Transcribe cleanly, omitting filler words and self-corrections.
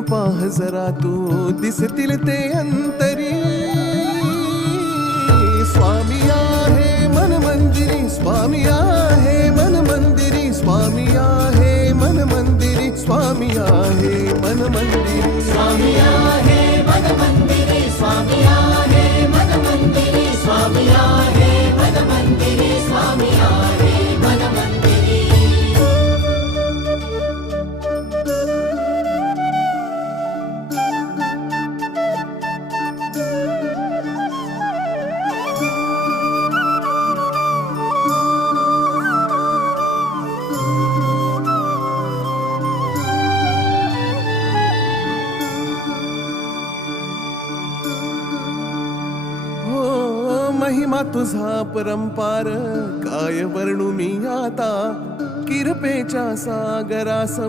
फिरून पाह जरा तू दिसतील ते अंतरी. स्वामी आहे मन मंदिरी, स्वामी आहे मन मंदिरी, स्वामी आहे मन मंदिरी, स्वामी आहे मन मंदिरी. स्वामी आहे मन मंदिरी, स्वामी आहे मन मंदिरी, स्वामी आहे मन मंदिरी, स्वामी आहे मन मंदिरी. महिमा तुझा परंपार काय वर्णू मी आता. किरपेच्या सागरासम